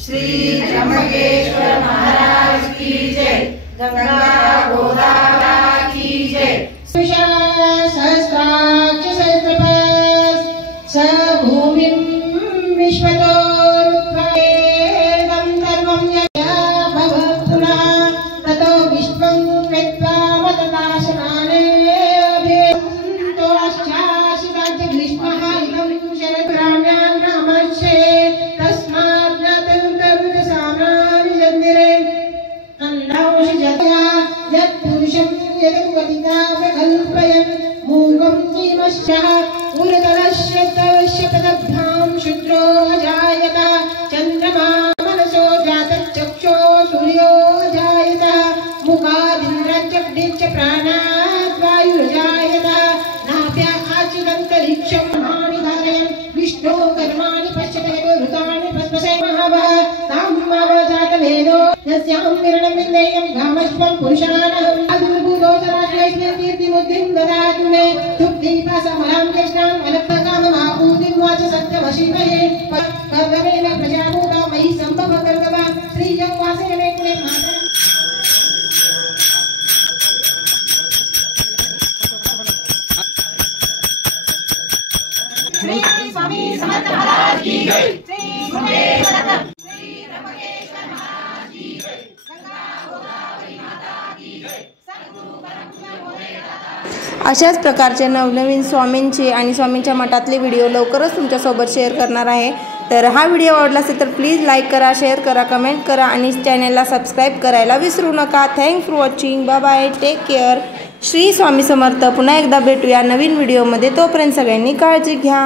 श्री त्र्यंबकेश्वर महाराज की जय। गंगा गोदावरी की जय। सहस्राक्ष सहस्रपाद स भूमिं विश्वतोरुत्थेदं सर्वं यया भवत्पुनः ततो विश्वं कृत्वा वदनाशनाने अभेतो अश्चाशिताद्य ग्रीष्मः इदं शरद्राम्यां नमस्ये तस्मात् ज्ञातन्तर्वृतसाम्राणि जन्दिरे अन्नौषि जतया यत्पुरुषं यदुपतितावकल्पयन् मूर्खं जीवश्चः उरतलस्य तवस्य पदभ्यां शुद्रो जायत चन्द्रमा मनसो जातश्चक्षो सूर्यो जायत मुखादिन्द्रश्च प्राणात् वायुर्जायत नाभ्या आचिदन्तरिक्षं महानि धारयन् विष्णो कर्माणि पश्यते ऋतानि पद्मसे महावः तामवजातवेदो यस्यां किरणं विन्देयं गामश्वं पुरुषानहम् अद्भुतो सराश्वैस्मिन् कीर्तिमुद्रिं ददातु मे शुद्धिपासमलां कृष्णां वनप्रकाममापूतिं वाच सत्यवशीमहे कर्दमेन प्रजाभूता मयि सम्भव कर्दमा श्रीयं वासे मे कुले माता। श्री स्वामी समर्थ महाराज की जय। श्री गुरुदेव दत्त। श्री त्र्यंबकेश्वर महाराज की जय। गंगा गोदावरी माता की जय। सद्गुरु परमपूज्य मोरे दाता। अशाच प्रकारचे नवनवीन स्वामींचे आणि स्वामींच्या मठातले व्हिडिओ लवकरच तुमच्यासोबत शेअर करणार आहे। तर हा व्हिडिओ आवडला असेल तर प्लीज लाईक करा, शेअर करा, कमेंट करा आणि चॅनलला सबस्क्राईब करायला विसरू नका। Thanks for watching. Bye bye, take care. Shri Swami Samarth. पुन्हा एकदा भेटूया नवीन व्हिडिओमध्ये। तोपर्यंत सगळ्यांनी काळजी घ्या।